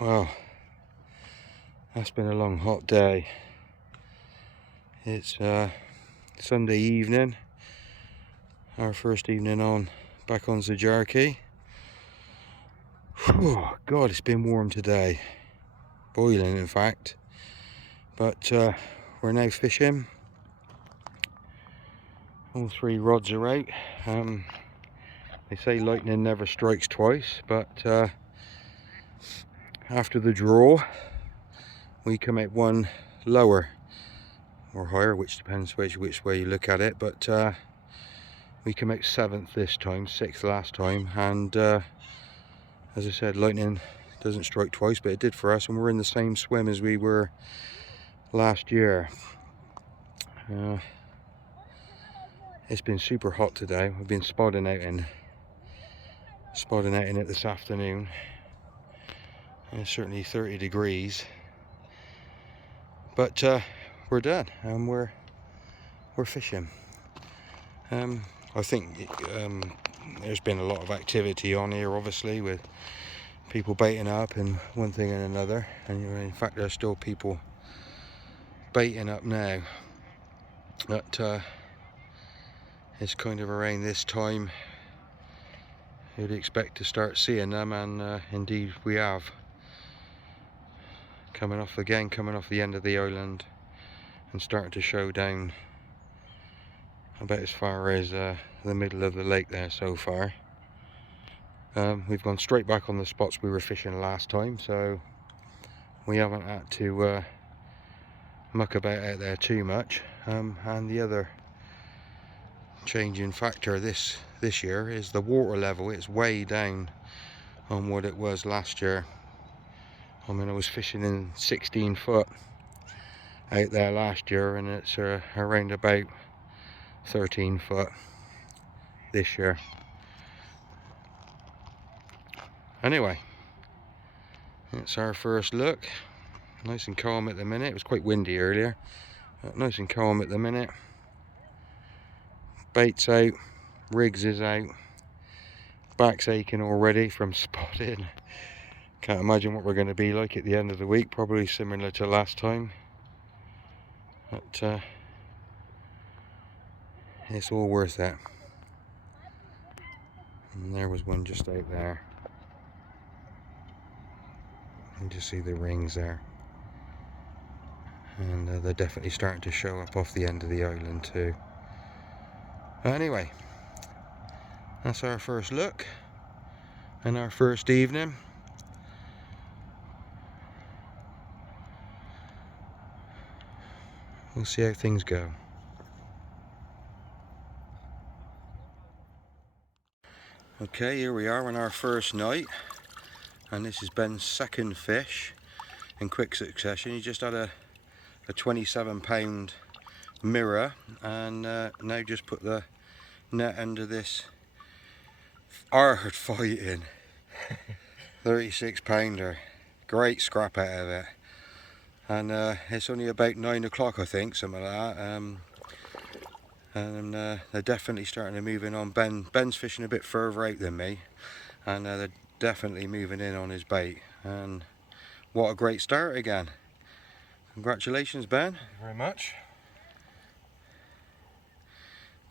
Well, that's been a long hot day. It's Sunday evening, our first evening back on Zajarki. Oh God, it's been warm today, boiling in fact. But we're now fishing. All three rods are out. They say lightning never strikes twice, but after the draw we come out one lower or higher, which depends which way you look at it, but we come out 7th this time, 6th last time, and as I said, lightning doesn't strike twice, but it did for us, and we're in the same swim as we were last year. It's been super hot today. We've been spotting out in it this afternoon. It's certainly 30 degrees, but we're done and we're fishing. I think there's been a lot of activity on here, obviously, with people baiting up and one thing and another, and in fact there's still people baiting up now. But it's kind of around this time you'd expect to start seeing them, and indeed we have. Coming off the end of the island and starting to show down about as far as the middle of the lake there so far. We've gone straight back on the spots we were fishing last time, so we haven't had to muck about out there too much. And the other changing factor this year is the water level. It's way down on what it was last year. I mean, I was fishing in 16 foot out there last year, and it's around about 13 foot this year. Anyway, it's our first look. Nice and calm at the minute. It was quite windy earlier, but nice and calm at the minute. Bait's out, rigs is out, back's aching already from spotting. Can't imagine what we're going to be like at the end of the week, probably similar to last time. But it's all worth it. And there was one just out there. You just see the rings there. And they're definitely starting to show up off the end of the island too. Anyway, that's our first look and our first evening. We'll see how things go. Okay, here we are on our first night, and this is Ben's second fish in quick succession. He just had a 27-pound mirror, and now just put the net under this hard fighting 36-pounder. Great scrap out of it. And it's only about 9 o'clock, I think, something like that. And they're definitely starting to move in on Ben's fishing a bit further out than me, and they're definitely moving in on his bait. And what a great start again. Congratulations, Ben. Thank you very much.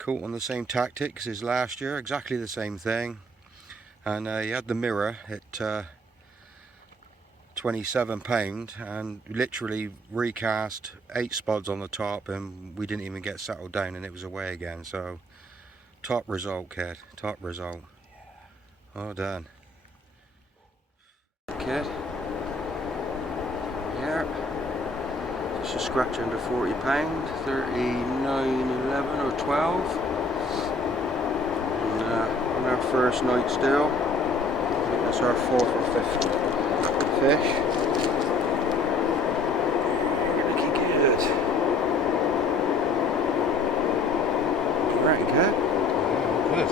Caught on the same tactics as last year, exactly the same thing. And he had the mirror at 27 pound and literally recast 8 spots on the top, and we didn't even get settled down and it was away again. So top result, kid, top result. Well done, kid. Yeah, just a scratch under 40 pound, 39.11 or 12. And on our first night still. I think that's our 4th or 5th fish. Looking good. You reckon, kid? Good.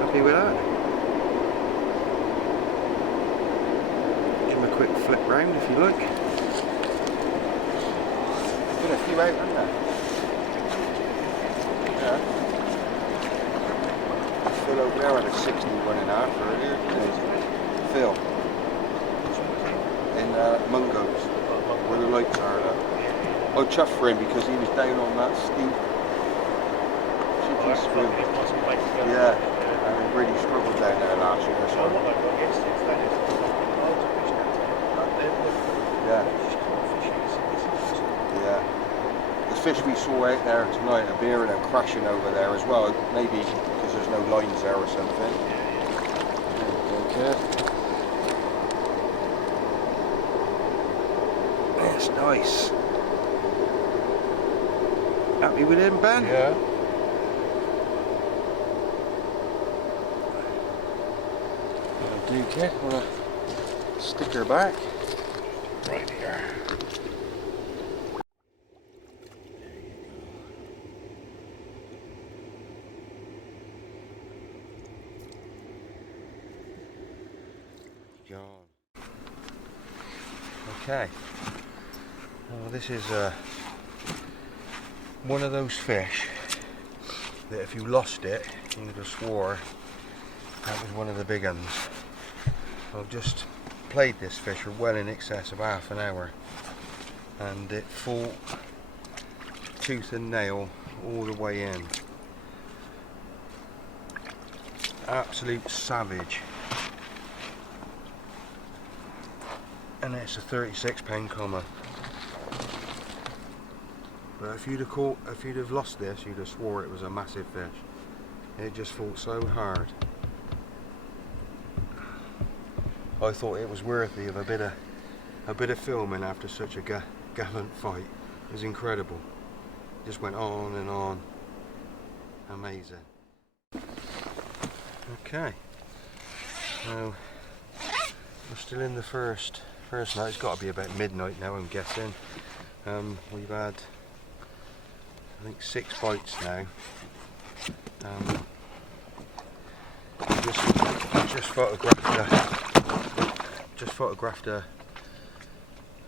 Happy with that? Give him a quick flip round if you like. Got a few out, haven't there? Yeah. Phil over there had a 61.5 earlier. fulfill in Mungo's, where the lights are. I chuffed for him because he was down on that steep chippy swim. Yeah, and he really struggled down there last year. So. Yeah. Yeah. The fish we saw out there tonight are veering and crashing over there as well. Maybe because there's no lines there or something. Okay. That's nice. Happy with him, Ben? Yeah. That'll do, kid. Wanna stick her back? Right here. Gone. Okay. Well, this is one of those fish that if you lost it, you would have swore that was one of the big ones. I've just played this fish for well in excess of half an hour, and it fought tooth and nail all the way in. Absolute savage. And it's a 36-pound comma. But if you'd have lost this, you'd have swore it was a massive fish. It just fought so hard. I thought it was worthy of a bit of filming after such a gallant fight. It was incredible. It just went on and on. Amazing. Okay. So we're still in the first night. It's got to be about midnight now, I'm guessing. We've had, I think, 6 bites now. Just photographed a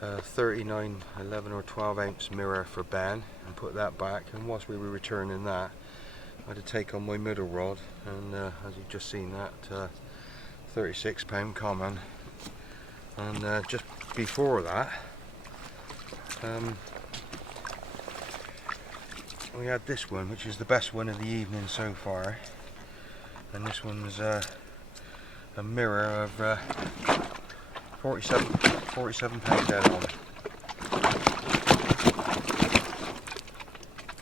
39, 11 or 12 ounce mirror for Ben and put that back, and whilst we were returning that, I had to take on my middle rod, and as you've just seen, that 36-pound common. And just before that, we had this one, which is the best one of the evening so far, and this one's a mirror of 47 pound dead on,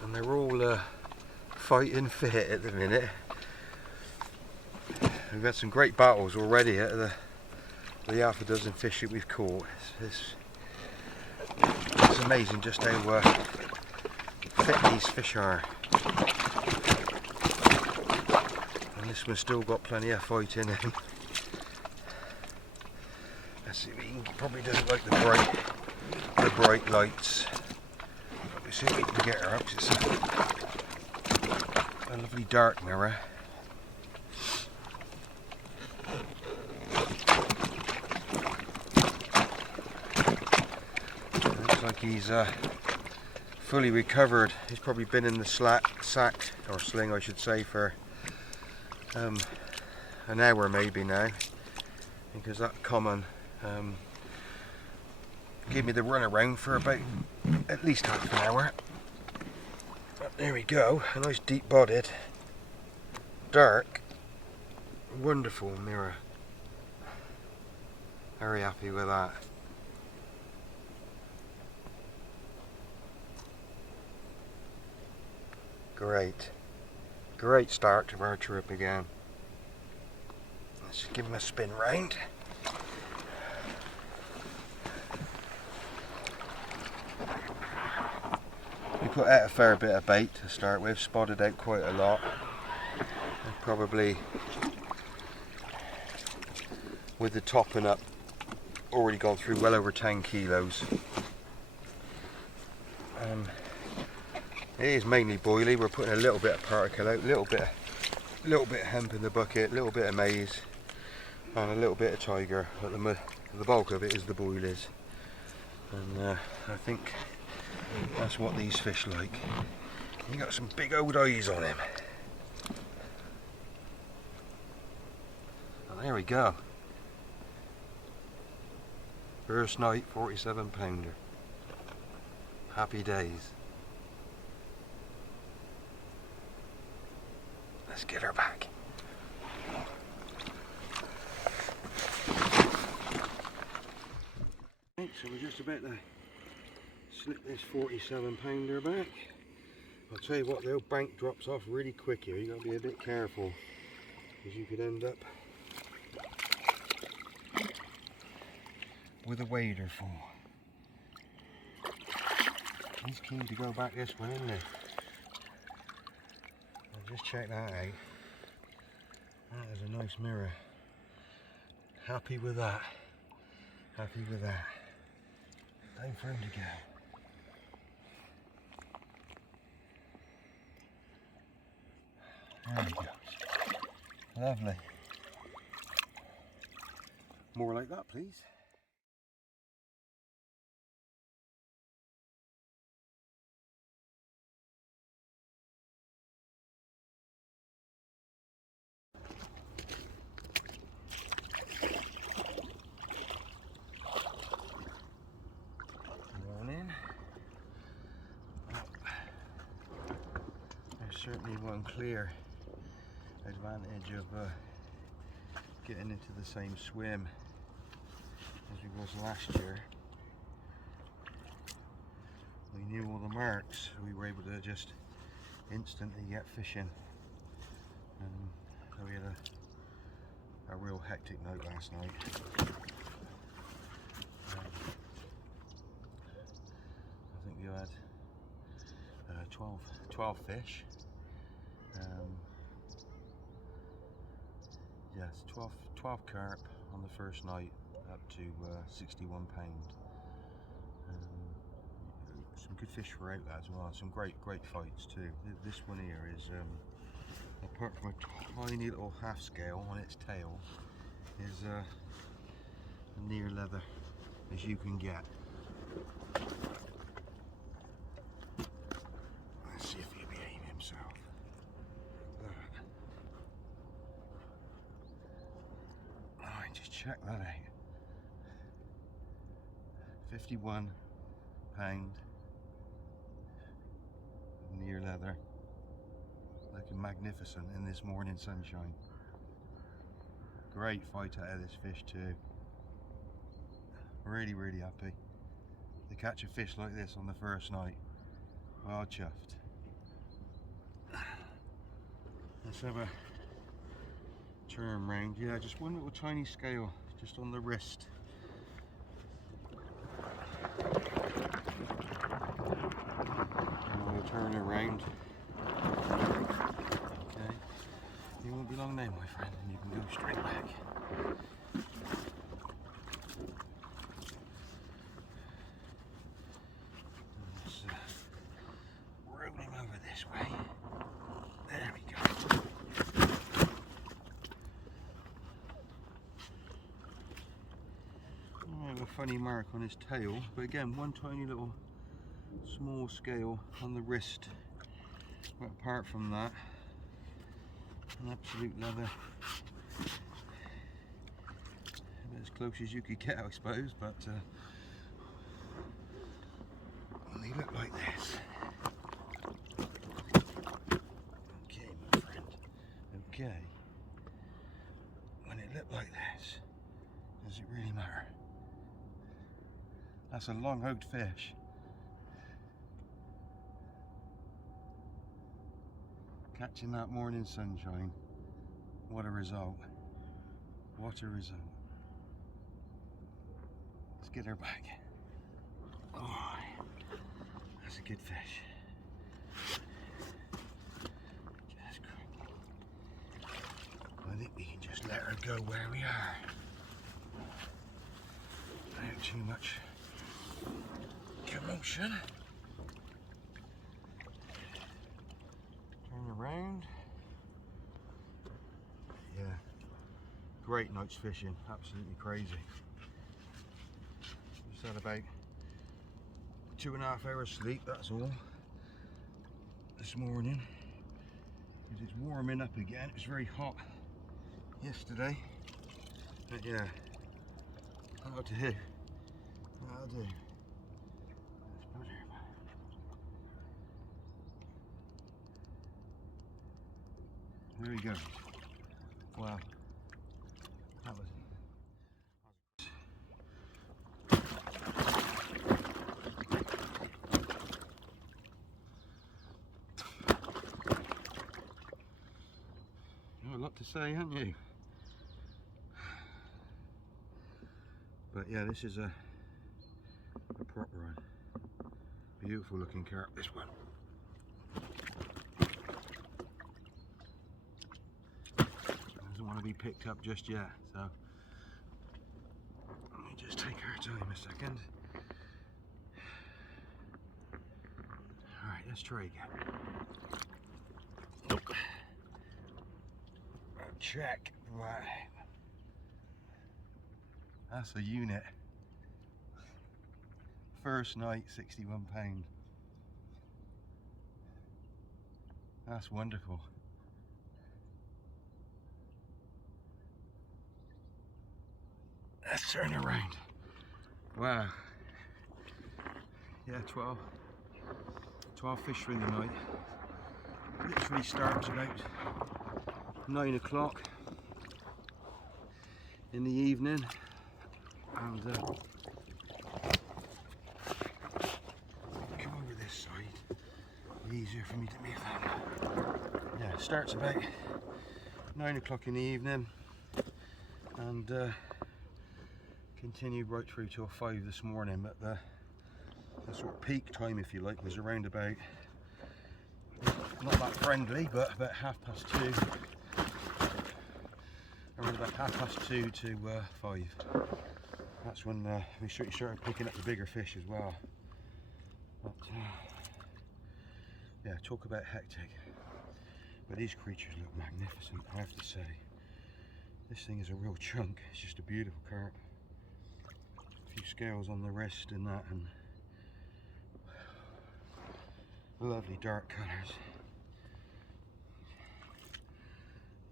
and they're all fighting fit at the minute. We've had some great battles already at the half a dozen fish that we've caught. It's amazing just how fit these fish are. And this one's still got plenty of fight in him. Let's see if he probably doesn't like the bright lights. Let's see if we can get her up. It's a lovely dark mirror. Looks like he's fully recovered. He's probably been in the sack or sling, I should say, for an hour maybe now, because that common gave me the run around for about at least half an hour. But there we go, a nice deep bodied, dark, wonderful mirror. Very happy with that. Great start to our trip again. Let's just give him a spin round. We put out a fair bit of bait to start with, spotted out quite a lot. And probably, with the topping up, already gone through well over 10 kilos. It is mainly boilie. We're putting a little bit of particle out, a little bit of hemp in the bucket, a little bit of maize, and a little bit of tiger. But the bulk of it is the boilies, and I think that's what these fish like. He got some big old eyes on him. Oh, there we go. First night, 47 pounder. Happy days. Let's get her back. Right, so we're just about to slip this 47 pounder back. I'll tell you what, the old bank drops off really quick here. You've got to be a bit careful, because you could end up with a wader full. He's keen to go back this way, isn't he? I'll just check that out. That is a nice mirror. Happy with that. Happy with that. Time for him to go. There he goes. Lovely. More like that, please. Morning. There's certainly one clear advantage of getting into the same swim as we was last year. We knew all the marks, so we were able to just instantly get fishing. So we had a real hectic night last night. I think we had 12 fish. Yes, 12 carp on the first night, up to 61 pound. Some good fish were out there as well, some great fights too. This one here is, apart from a tiny little half scale on its tail, is near leather as you can get. Let's see if he'll behave himself. Alright, just check that out. 51 pound near leather, looking magnificent in this morning sunshine. Great fight out of this fish too. Really happy to catch a fish like this on the first night. Well chuffed. Let's have a turn round. Yeah, just one little tiny scale just on the wrist. And we'll turn around. Okay. You won't be long now, my friend, and you can go straight back. Let's roll him over this way. There we go. I have a funny mark on his tail, but again, one tiny little small scale on the wrist. But apart from that, an absolute leather. As close as you could get, I suppose, but when they look like this. Okay, my friend. Okay. When it looked like this, does it really matter? That's a long-hooked fish. Catching that morning sunshine. What a result. What a result. Let's get her back. Oh, that's a good fish. Just I think we can just let her go where we are. Not too much commotion. Turn around. Yeah, great night's fishing, absolutely crazy. Just had about 2.5 hours sleep, that's all, this morning, because it's warming up again. It was very hot yesterday, but yeah, that'll do. That'll do. Let's put her back. There we go. Wow. That was a lot to say, haven't you? But yeah, this is a proper one. Beautiful looking carp, this one. Doesn't want to be picked up just yet, so let me just take our time a second. Alright, let's try again. Nope. Check. Right. That's a unit. First night, £61. That's wonderful. Let's turn around. Wow. Yeah, 12 fish through the night. Literally starts about 9 o'clock in the evening, and come over this side, easier for me to make that. Yeah, it starts about 9 o'clock in the evening and continued right through till 5 this morning, but the sort of peak time, if you like, was around about, not that friendly, but about 2:30. Around about 2:30 to 5. That's when we started picking up the bigger fish as well. But yeah, talk about hectic. But these creatures look magnificent, I have to say. This thing is a real chunk. It's just a beautiful carp. A few scales on the wrist and that, and lovely dark colours.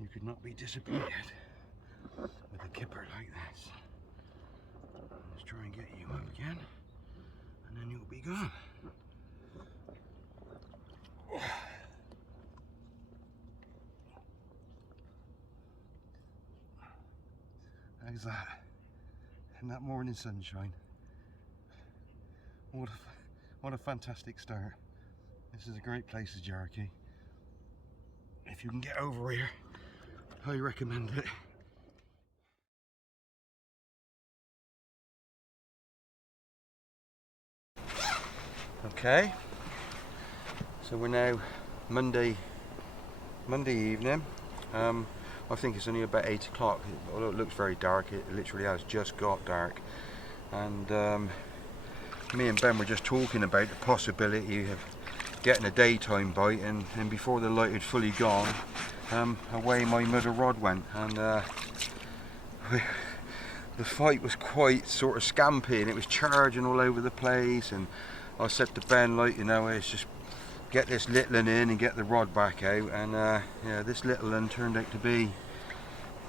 You could not be disappointed with a kipper like this. Let's try and get you up again, and then you'll be gone. How's that? In that morning sunshine. What a fantastic start. This is a great place, Zajarki. If you can get over here, I recommend it. Okay, so we're now Monday evening. I think it's only about 8 o'clock. Although it looks very dark, it literally has just got dark. And me and Ben were just talking about the possibility of getting a daytime bite, and before the light had fully gone, away my mother rod went, and the fight was quite sort of scampy, and it was charging all over the place. And I said to Ben, like, you know, it's just get this little one in and get the rod back out. And yeah, this little one turned out to be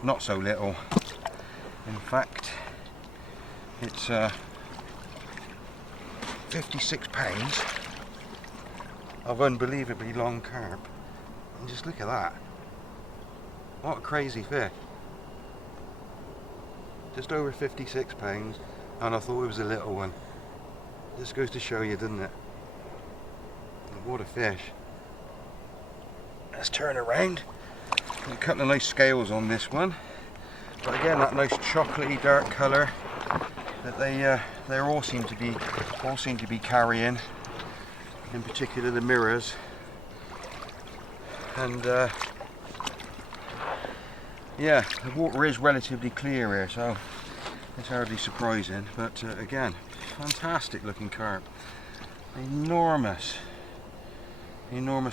not so little. In fact, it's 56 pounds of unbelievably long carp. And just look at that. What a crazy fish. Just over 56 pounds, and I thought it was a little one. This goes to show you, doesn't it? What a fish. Let's turn around. A couple of nice scales on this one, but again, that nice chocolatey dark colour that they all seem to be carrying. In particular, the mirrors. And yeah, the water is relatively clear here, so it's hardly surprising. But again, fantastic looking carp. Enormous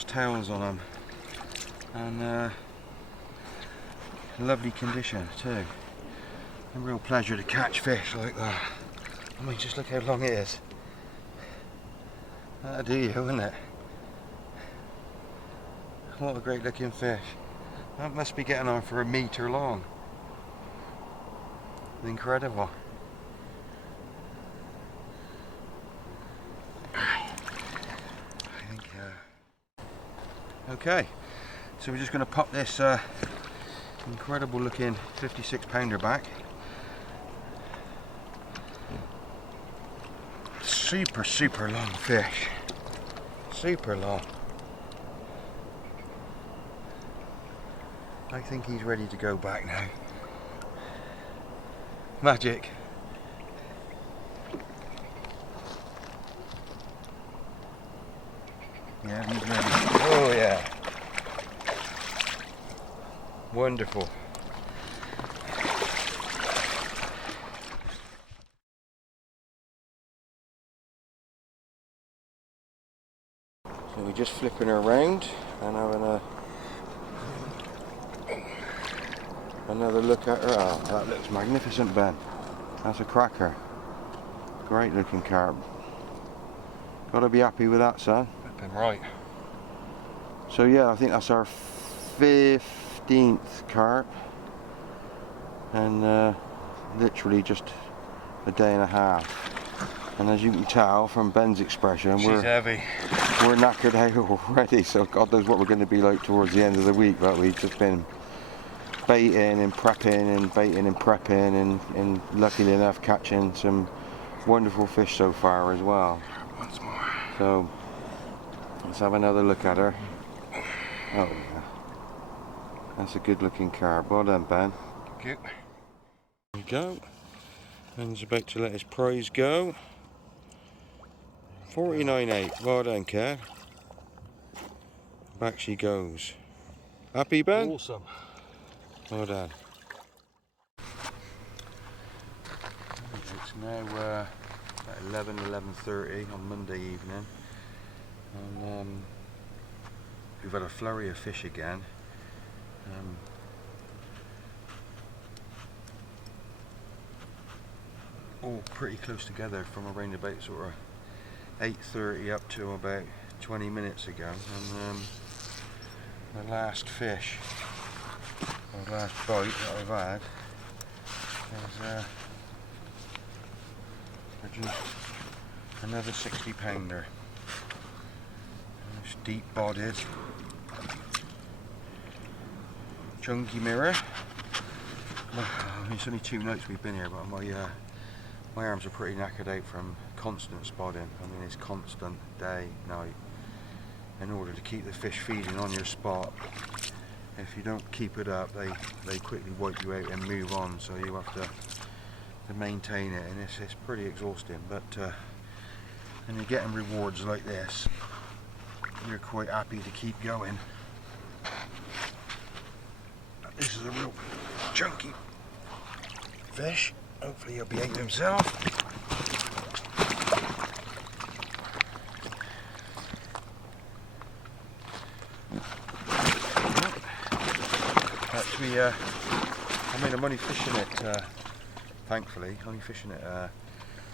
tails on them, and lovely condition too. A real pleasure to catch fish like that. I mean, just look how long it is. That'll do you, wouldn't it? What a great looking fish. That must be getting on for 1 metre long. Incredible. Okay, so we're just going to pop this incredible looking 56 pounder back. Super long fish, super long. I think he's ready to go back now. Magic. Yeah, he's ready. Oh yeah. Wonderful. So we're just flipping her around and having another look at her. Oh, that looks magnificent, Ben. That's a cracker. Great looking carp. Gotta be happy with that, son. Been right. So yeah, I think that's our 15th carp, and literally just a day and a half. And as you can tell from Ben's expression, She's heavy. We're knackered out already. So God knows what we're going to be like towards the end of the week. But we've just been baiting and prepping and baiting and prepping, and lucky enough catching some wonderful fish so far as well. Once more. So let's have another look at her. Oh yeah, that's a good looking carp. Well done, Ben. Thank you. There we go. Ben's about to let his prize go. 49.8. Well done, Kev. Back she goes. Happy, Ben? Awesome. Well done. It's now about 11:30 on Monday evening, and we've had a flurry of fish again. All pretty close together from around about sort of 8:30 up to about 20 minutes ago, and the last fish, or last bite that I've had has produced another 60 pounder. It's deep bodied, chunky mirror. It's only 2 nights we've been here, but my arms are pretty knackered out from constant spotting. I mean, it's constant day, night, in order to keep the fish feeding on your spot. If you don't keep it up, they quickly wipe you out and move on, so you have to maintain it, and it's pretty exhausting. But when you're getting rewards like this, you're quite happy to keep going. This is a real chunky fish. Hopefully he'll behave himself. Actually, I made money fishing it, thankfully, only fishing it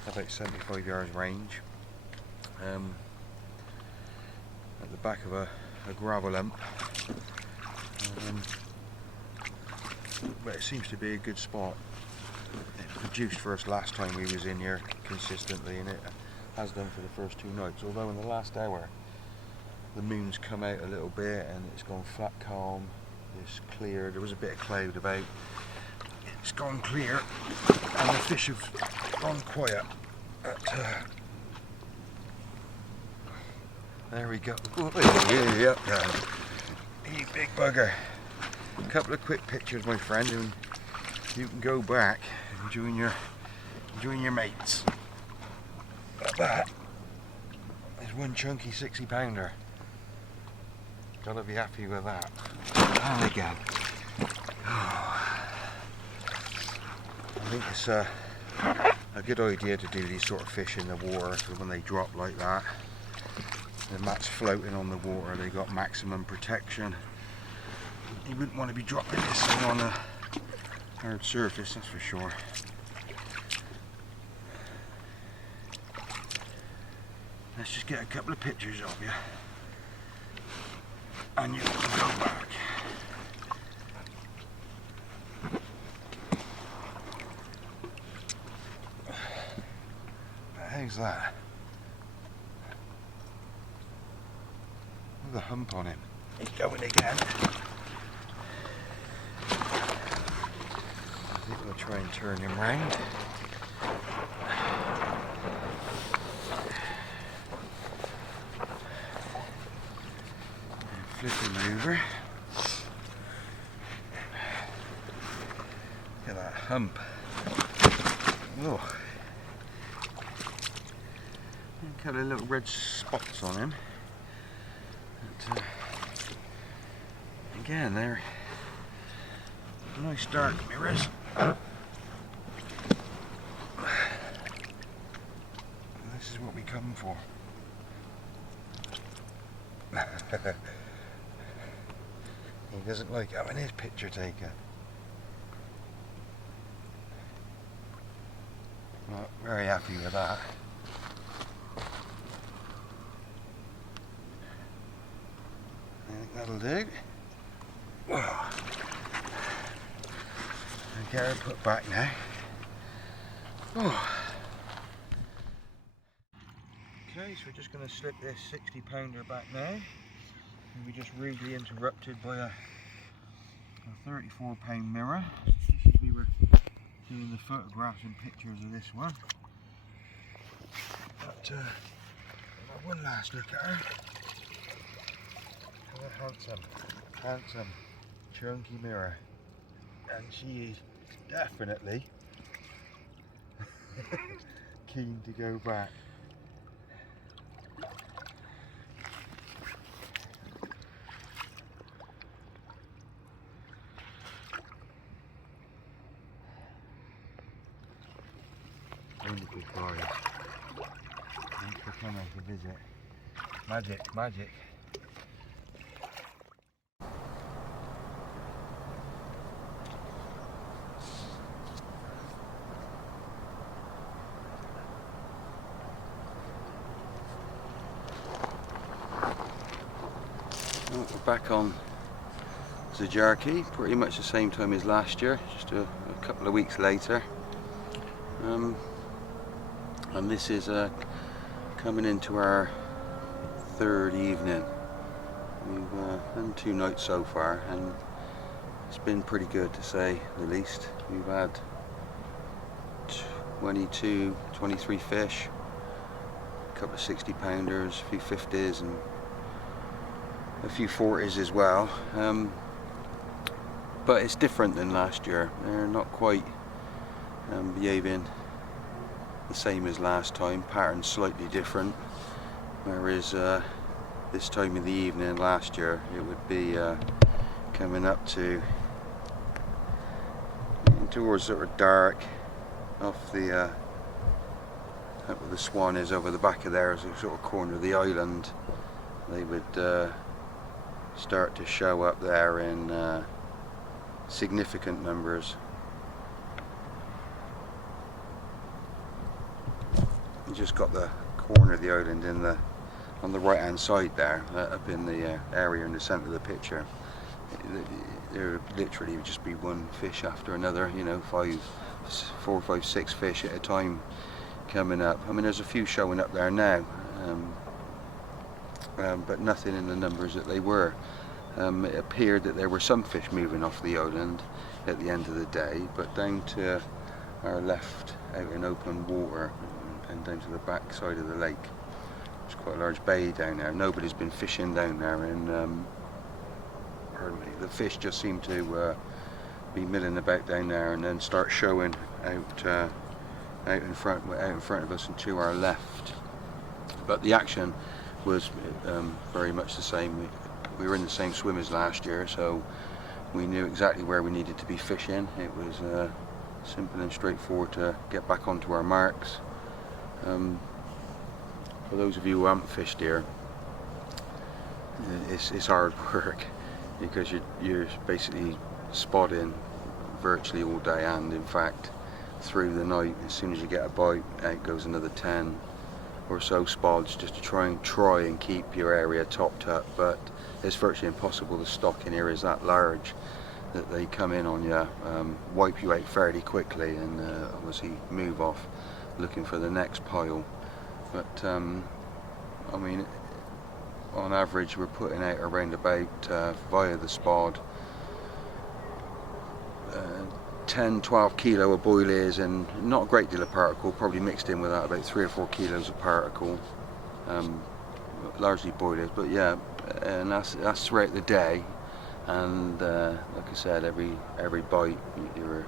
about 75 yards range, at the back of a gravel lump, but it seems to be a good spot. It produced for us last time we was in here consistently, and it has done for the first 2 nights, although in the last hour the moon's come out a little bit and it's gone flat calm. It's clear. There was a bit of cloud about. It's gone clear and the fish have gone quiet. But, there we go. Yep, you big bugger. A couple of quick pictures, my friend, and you can go back and join your mates. But that is one chunky 60 pounder. Gotta be happy with that. And again. I think it's a good idea to do these sort of fish in the water, so when they drop like that, the mat's floating on the water, they got maximum protection. You wouldn't want to be dropping this thing on a hard surface, that's for sure. Let's just get a couple of pictures of you, and you can go back. How's that? Look at the hump on him. He's going again. I think we'll try and turn him round. And flip him over. Look at that hump. Oh. Got a little red spots on him. But, again, they're nice dark mirrors. This is what we come for. He doesn't like having his picture taken. Not very happy with that. I think that'll do. And get her put back now. Okay, so we're just going to slip this 60-pounder back now. And we just rudely interrupted by a 34-pound mirror. Just as we were doing the photographs and pictures of this one. But I'll have one last look at her. What a handsome, chunky mirror. And she is definitely keen to go back. Wonderful flowers. Thanks for coming to visit. Magic, magic. Well, we're back on Zajarki, pretty much the same time as last year, just a couple of weeks later. And this is coming into our third evening. We've done 2 nights so far, and it's been pretty good to say the least. We've had 22, 23 fish, a couple of 60-pounders, a few 50s, and a few 40s as well. But it's different than last year. They're not quite behaving the same as last time. Pattern's slightly different, whereas this time of the evening last year it would be coming up to towards sort of dark off the up where the swan is over the back of there, as a sort of corner of the island. They would start to show up there in significant numbers. You just got the corner of the island on the right hand side there, up in the area in the centre of the picture. There literally would just be one fish after another, you know, 4, 5, 6 fish at a time coming up. I mean, there's a few showing up there now, but nothing in the numbers that they were. It appeared that there were some fish moving off the island at the end of the day, but down to our left, out in open water and down to the back side of the lake, there's quite a large bay down there. Nobody's been fishing down there, and the fish just seem to be milling about down there and then start showing out in front of us and to our left. But the action was very much the same. We were in the same swim as last year, so we knew exactly where we needed to be fishing. It was simple and straightforward to get back onto our marks. For those of you who haven't fished here, it's hard work, because you're basically spotting virtually all day, and in fact through the night. As soon as you get a bite, out goes another 10 or so spods, just to try and keep your area topped up. But it's virtually impossible. The stock in here is that large that they come in on you, wipe you out fairly quickly, and obviously move off looking for the next pile. But I mean, on average we're putting out around about via the spod 10-12 kilo of boilies and not a great deal of particle, probably mixed in with that about 3 or 4 kilos of particle, largely boilies, but yeah, and that's throughout the day. And like I said, every bite you're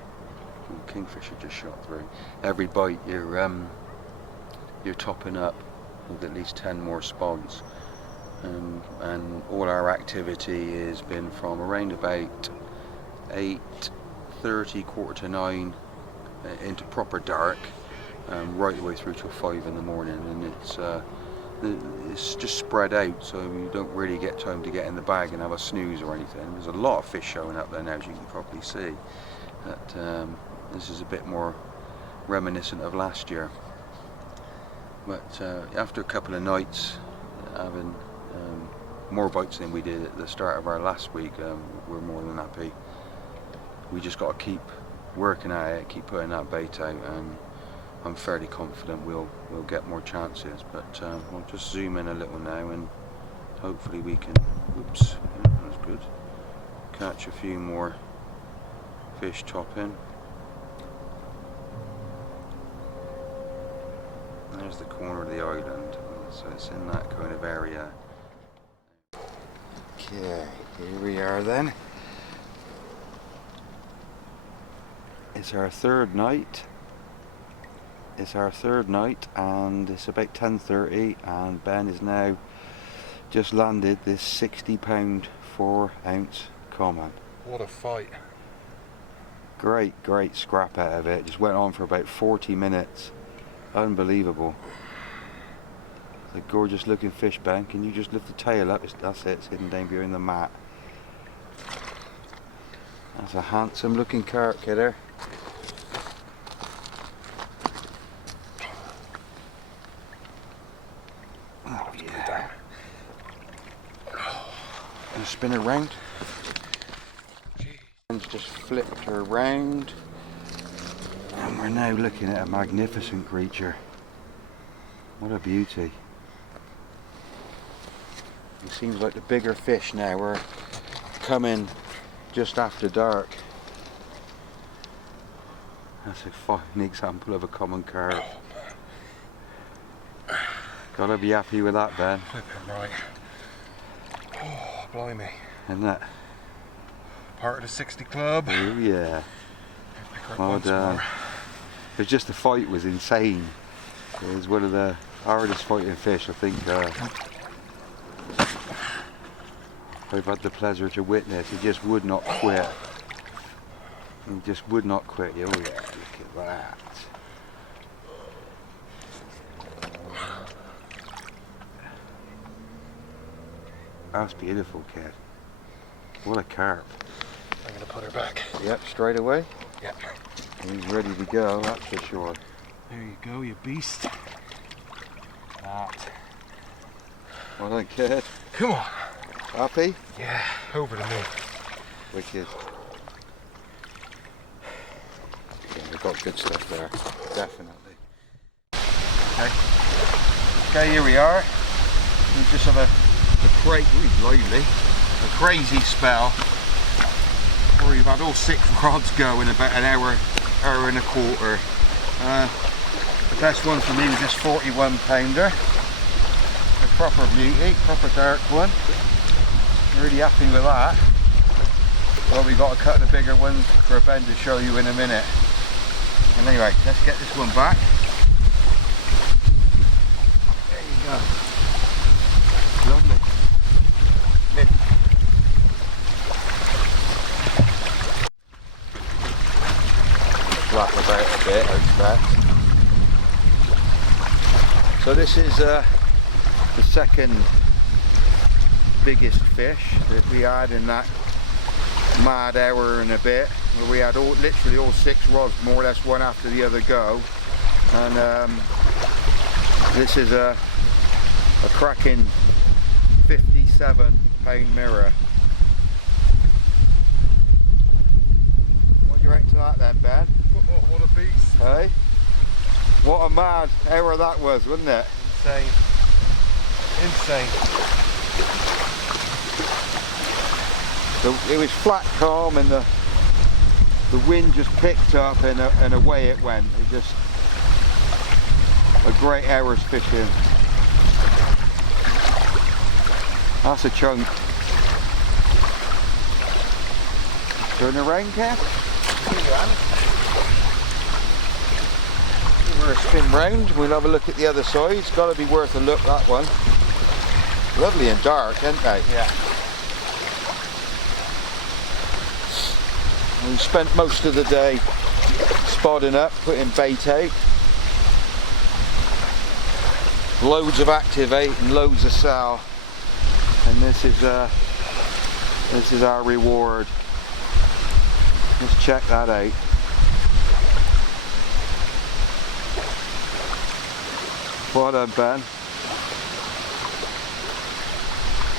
kingfisher just shot through. Every bite you're topping up with at least 10 more spods, and all our activity has been from around about 8:30, 8:45 into proper dark, right the way through till 5 in the morning, and it's just spread out, so you don't really get time to get in the bag and have a snooze or anything. There's a lot of fish showing up there now, as you can probably see. That this is a bit more reminiscent of last year. But after a couple of nights having more bites than we did at the start of our last week, we're more than happy. We just got to keep working at it, keep putting that bait out, and I'm fairly confident we'll get more chances. But we'll just zoom in a little now, and hopefully we can, oops, yeah, that's good, catch a few more fish topping. There's the corner of the island, so it's in that kind of area. Okay, here we are then. It's our third night. It's our third night, and it's about 10:30, and Ben has now just landed this 60-pound 4-ounce common. What a fight. Great scrap out of it. Just went on for about 40 minutes. Unbelievable. It's a gorgeous looking fish, Ben. Can you just lift the tail up? That's it, it's hidden down behind the mat. That's a handsome looking carp, kidder. Oh yeah. And spin her round. And just flipped her round. And we're now looking at a magnificent creature. What a beauty. It seems like the bigger fish now are coming just after dark. That's a fine example of a common carp. Gotta be happy with that, Ben. Flipping right. Oh, blimey. Isn't it? Part of the 60 club. Oh yeah. Well done. It's just the fight was insane. It was one of the hardest fighting fish I think I've had the pleasure to witness. He just would not quit. He just would not quit. Oh yeah, look at that. That's beautiful, kid. What a carp. I'm going to put her back. Yep, straight away. Yep. He's ready to go, that's for sure. There you go, you beast. That. Well done, kid. Come on. Happy? Yeah, over to me. Wicked. Yeah, we've got good stuff there, definitely. Okay, here we are. We just have a crazy spell where we've had all 6 rods go in about an hour and a quarter. The best one for me was this 41 pounder. A proper beauty, proper dark one. Really happy with that. Well, we've got a couple of bigger ones for Ben to show you in a minute. And anyway, let's get this one back. There you go. Lovely. Lid. Flap about a bit, I expect. So this is the second biggest fish that we had in that mad hour and a bit, where we had literally all 6 rods more or less one after the other go, and this is a cracking 57-pound mirror. What do you reckon to that then, Ben? What a beast. Hey? What a mad hour that was, wasn't it? Insane. Insane. It was flat calm, and the wind just picked up, and away it went. It just a great hour's fishing. That's a chunk. Turn around, Kev. Give her a spin round. We'll have a look at the other side. It's got to be worth a look, that one. Lovely and dark, aren't they? Yeah. We spent most of the day spodding up, putting bait out. Loads of activate and loads of sal. And this is our reward. Let's check that out. Well done, Ben.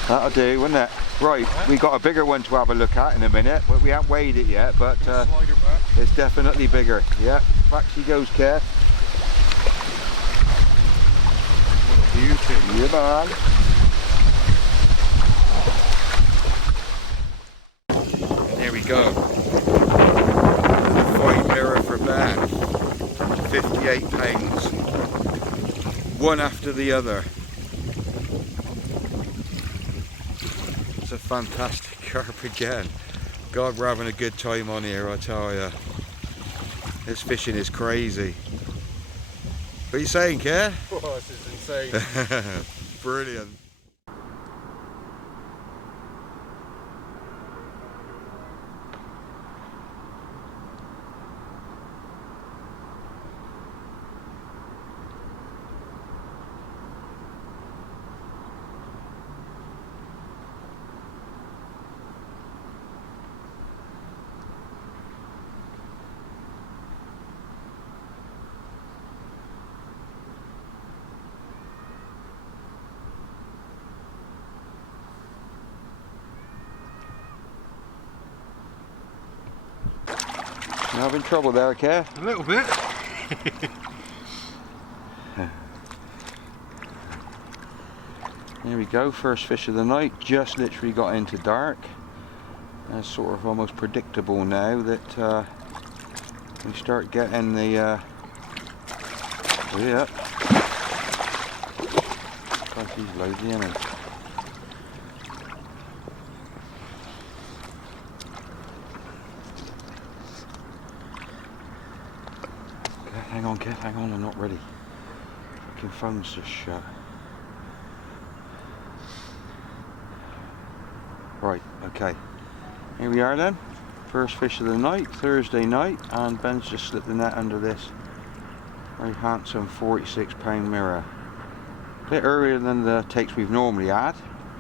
That'll do, wouldn't it? Right, we got a bigger one to have a look at in a minute, but we haven't weighed it yet, but it's definitely bigger. Yeah, back she goes, Kev. What a beauty. Yeah, man. And here we go. 5 mirror for Ben. 58 pounds. One after the other. It's a fantastic carp again. God, we're having a good time on here, I tell you. This fishing is crazy. What are you saying, Kev? Oh, this is insane. Brilliant. You having trouble there, Kev? A little bit. Here we go, first fish of the night. Just literally got into dark. It's sort of almost predictable now that we start getting the yeah. God, he's lousy, isn't he? Hang on, Kev, hang on, I'm not ready. Fucking phone's just shut. Right, okay. Here we are then. First fish of the night, Thursday night, and Ben's just slipped the net under this very handsome 46 pound mirror. A bit earlier than the takes we've normally had,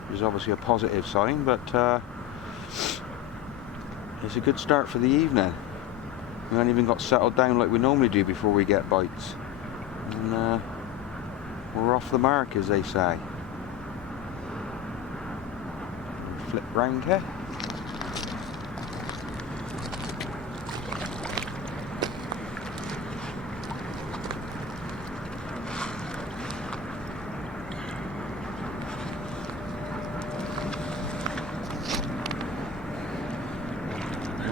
which is obviously a positive sign, but it's a good start for the evening. We haven't even got settled down like we normally do before we get bites. And we're off the mark, as they say. Flip round here.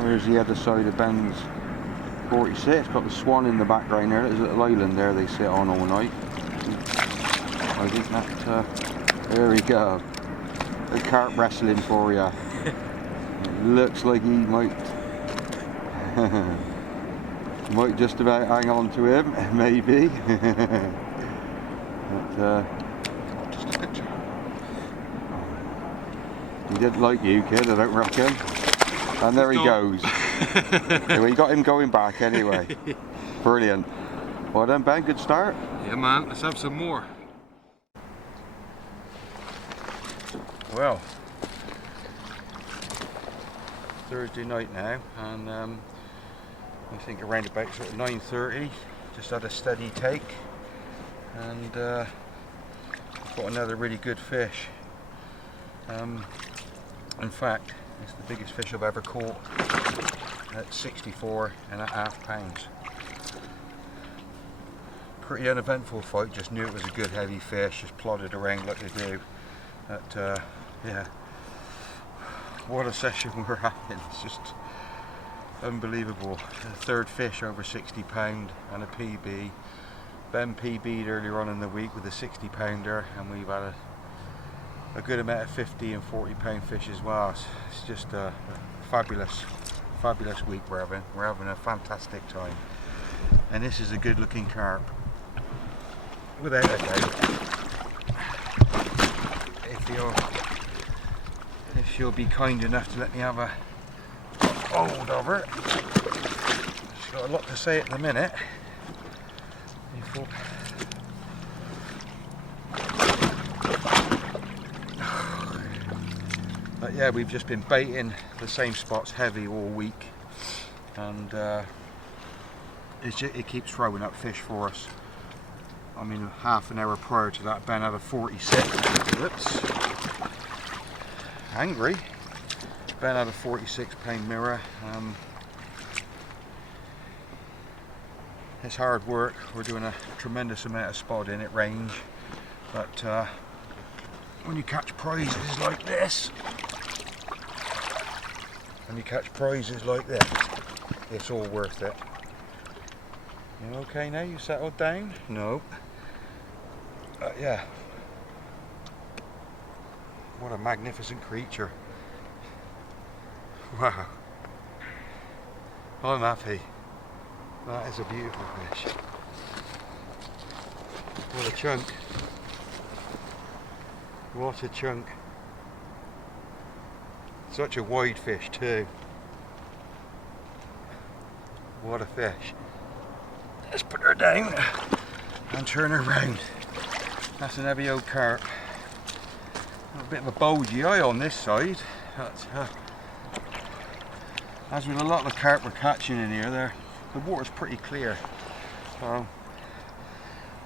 Where's the other side of Ben's 46? Got the swan in the background there. There's a little island there they sit on all night. I think that, there we go. The carp wrestling for you. It looks like he might might just about hang on to him, maybe. But, just a picture. He didn't like you, kid, I don't reckon. And there he goes. Anyway, you got him going back anyway. Brilliant. Well done, Ben, good start. Yeah, man, let's have some more. Well, Thursday night now, and I think around about sort of 9:30, just had a steady take, and got another really good fish. In fact, it's the biggest fish I've ever caught at 64.5 pounds. Pretty uneventful fight, just knew it was a good heavy fish, just plodded around like they do. But Yeah. What a session we're having. It's just unbelievable. A third fish over 60 pound and a PB. Ben PB'd earlier on in the week with a 60 pounder, and we've had a good amount of 50 and 40 pound fish as well. It's just a fabulous week we're having. We're having a fantastic time. And this is a good looking carp. Without a doubt. If you'll be kind enough to let me have a hold of her. She's got a lot to say at the minute. But yeah, we've just been baiting the same spots heavy all week, and it keeps throwing up fish for us. I mean, half an hour prior to that, Ben had a 46. Whoops. Angry. Ben had a 46 pound mirror. It's hard work. We're doing a tremendous amount of spotting at range, but when you catch prizes like this, it's all worth it. You okay now? You settled down? No. Yeah. What a magnificent creature. Wow. I'm happy. That is a beautiful fish. What a chunk. What a chunk. Such a wide fish too. What a fish. Let's put her down and turn her round. That's an heavy old carp. A bit of a bulgy eye on this side. But, as with a lot of the carp we're catching in here, the water's pretty clear. So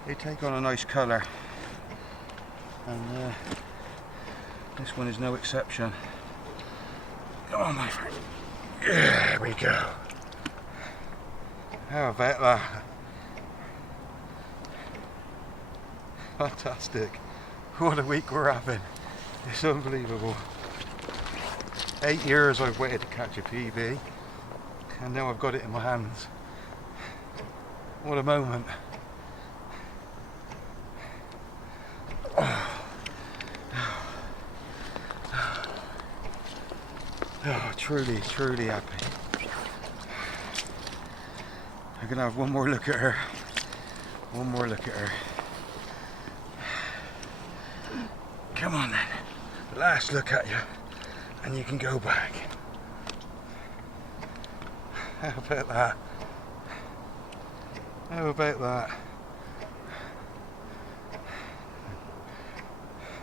they take on a nice colour. And this one is no exception. Come on, my friend. There we go. How about that? Fantastic. What a week we're having. It's unbelievable. 8 years I've waited to catch a PB, and now I've got it in my hands. What a moment. Oh, truly, truly happy. I'm gonna have one more look at her. One more look at her. Come on then. Last look at you, and you can go back. How about that? How about that?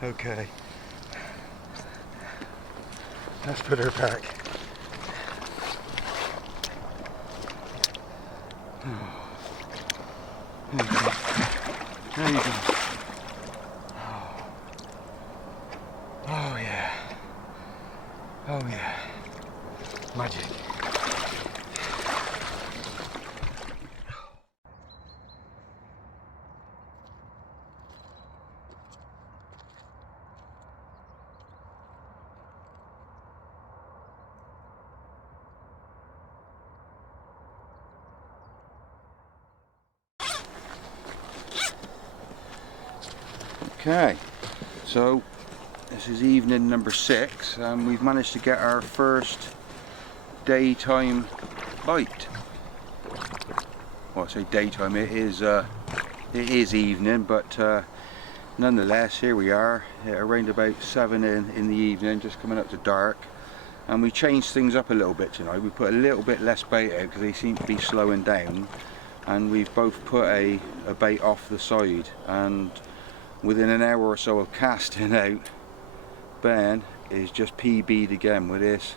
Okay. Let's put her back. There you go. Oh yeah. Oh yeah. Magic. Okay, so this is evening number 6, and we've managed to get our first daytime bite. Well, I say daytime, it is evening, but nonetheless, here we are around about 7 in the evening, just coming up to dark, and we changed things up a little bit tonight. We put a little bit less bait out because they seem to be slowing down, and we've both put a bait off the side, and within an hour or so of casting out, Ben is just PB'd again with this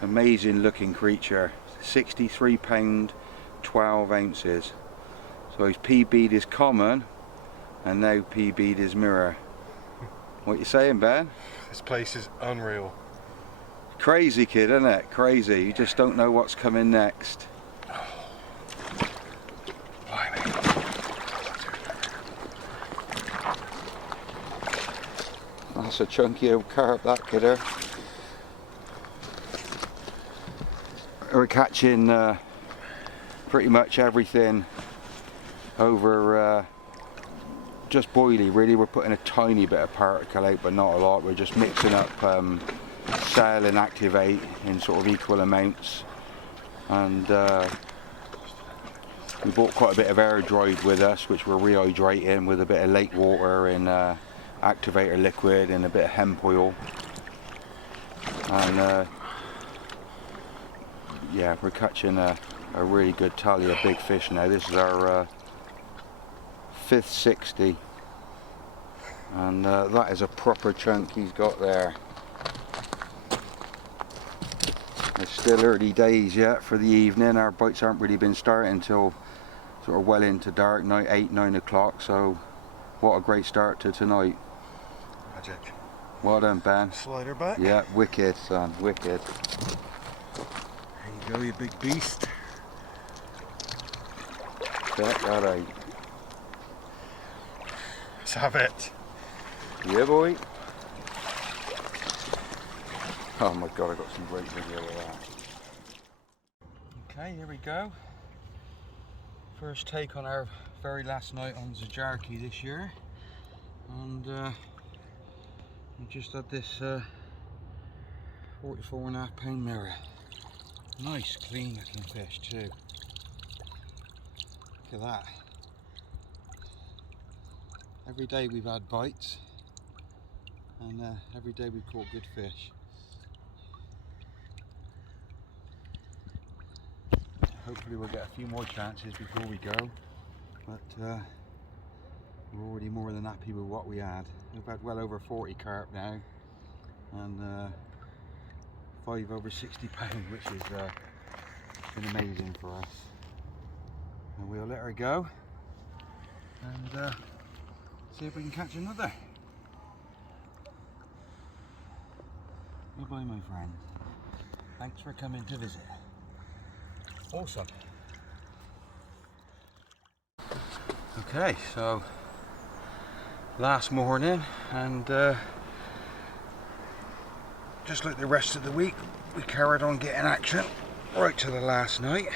amazing looking creature. 63 pound 12 ounces. So he's PB'd his common and now PB'd his mirror. What you saying, Ben? This place is unreal. Crazy kid, isn't it? Crazy. You just don't know what's coming next. That's a chunky old carp, that kidder. We're catching pretty much everything over just boilie really. We're putting a tiny bit of particle out, but not a lot. We're just mixing up cell and activate in sort of equal amounts, and we bought quite a bit of air dried with us, which we're rehydrating with a bit of lake water and activator liquid and a bit of hemp oil. And yeah, we're catching a really good tally of big fish now. This is our 5th 60, and that is a proper chunk he's got there. It's still early days yet for the evening. Our bites aren't really been starting until sort of well into dark, 8, 9 o'clock, so what a great start to tonight. Magic. Well done, Ben. Slider back. Yeah, wicked, son, wicked. There you go, you big beast. Check that out. Let's have it. Yeah, boy. Oh my god, I got some great video of that. Okay, here we go. First take on our very last night on Zajarki this year, and we just had this 44.5 pound mirror. Nice clean looking fish too. Look at that. Every day we've had bites, and every day we've caught good fish. Hopefully we'll get a few more chances before we go, but we're already more than happy with what we had. We've had well over 40 carp now, and 5 over 60 pound, which has been amazing for us. And we'll let her go and see if we can catch another. Bye bye, my friend. Thanks for coming to visit. Awesome. Okay, so last morning, and just like the rest of the week, we carried on getting action right to the last night,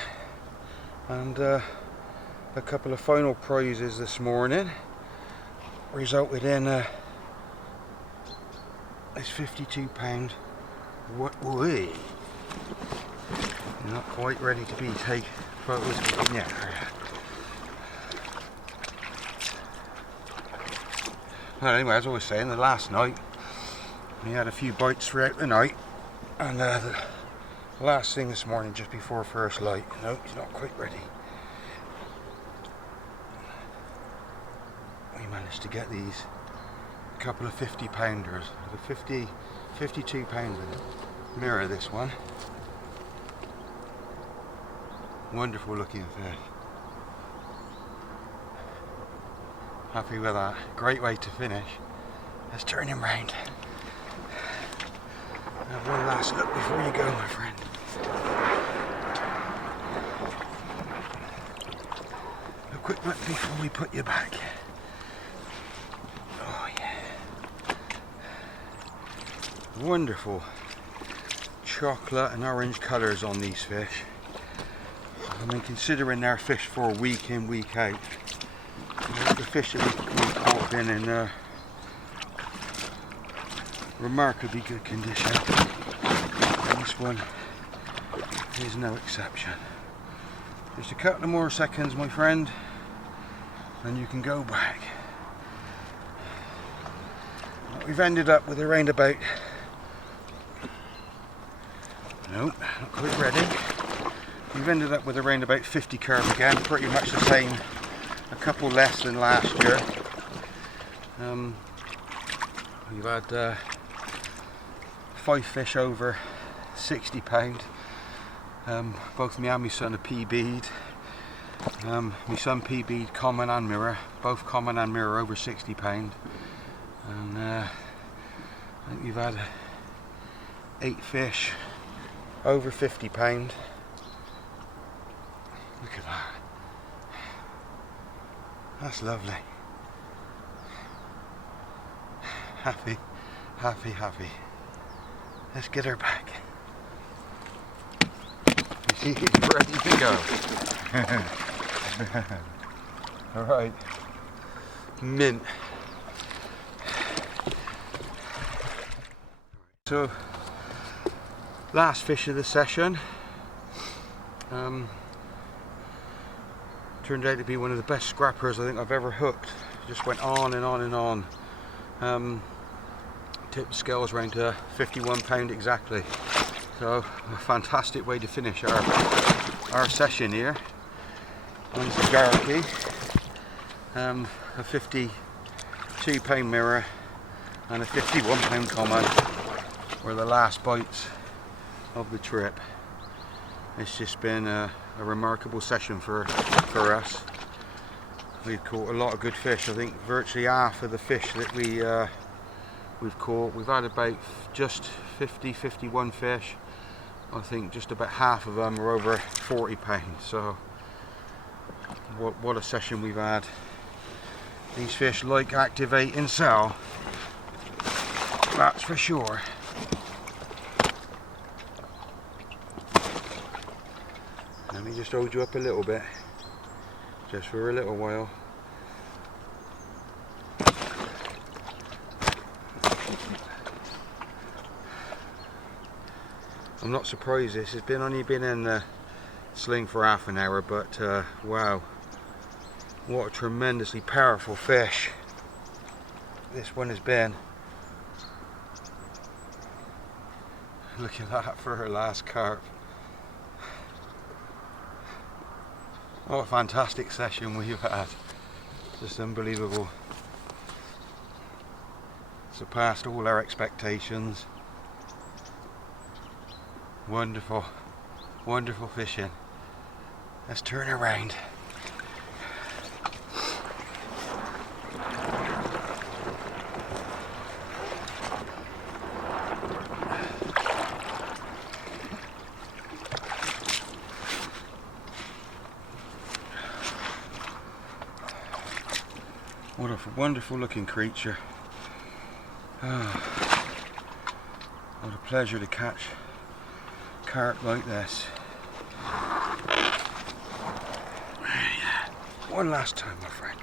and a couple of final prizes this morning resulted in this 52 pound. What? Wee. Not quite ready to be take photos with yet. Well, anyway, as I was saying, the last night we had a few bites throughout the night, and the last thing this morning, just before first light, no, he's not quite ready. We managed to get these couple of 50 pounders, the 52 pounder mirror. This one. Wonderful looking fish. Happy with that. Great way to finish. Let's turn him round. Have one last look before you go, my friend. A quick look before we put you back. Oh yeah. Wonderful chocolate and orange colours on these fish. I mean, considering they're fish for week in, week out, the fish that we caught have been in remarkably good condition, and this one is no exception. Just a couple of more seconds, my friend, and you can go back. We've ended up with around about, nope, not quite ready. We've ended up with around about 50 carp again, pretty much the same, a couple less than last year. We've had 5 fish over 60 pound. Both me and my son are PB'd. My son PB'd common and mirror, both common and mirror over 60 pound. And I think we've had 8 fish over 50 pound. Look at that. That's lovely. Happy Happy, happy. Let's get her back. You see, he's ready to go. Alright. Mint. So, last fish of the session. Turned out to be one of the best scrappers I think I've ever hooked. Just went on and on and on. Tipped the scales around to 51 pound exactly. So a fantastic way to finish our session here on Zajarki. A 52 pound mirror and a 51 pound common were the last bites of the trip. It's just been a remarkable session for us. We've caught a lot of good fish. I think virtually half of the fish that we've caught, we've had about just 51 fish. I think just about half of them are over 40 pounds. So what a session we've had. These fish like activate and sell, that's for sure. Let me just hold you up a little bit, just for a little while. I'm not surprised this has only been in the sling for half an hour, but wow, what a tremendously powerful fish this one has been. Look at that for her last carp. What a fantastic session we've had. Just unbelievable. Surpassed all our expectations. Wonderful, wonderful fishing. Let's turn around. What a wonderful looking creature. Oh, what a pleasure to catch carp like this. One last time, my friend.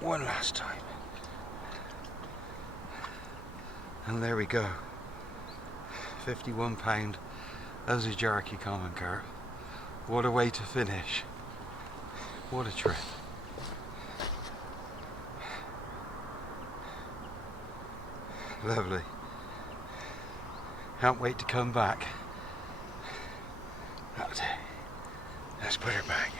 One last time. And there we go. 51 pound of Zajarki common carp. What a way to finish. What a trip. Lovely. Can't wait to come back. That's it. Let's put her back.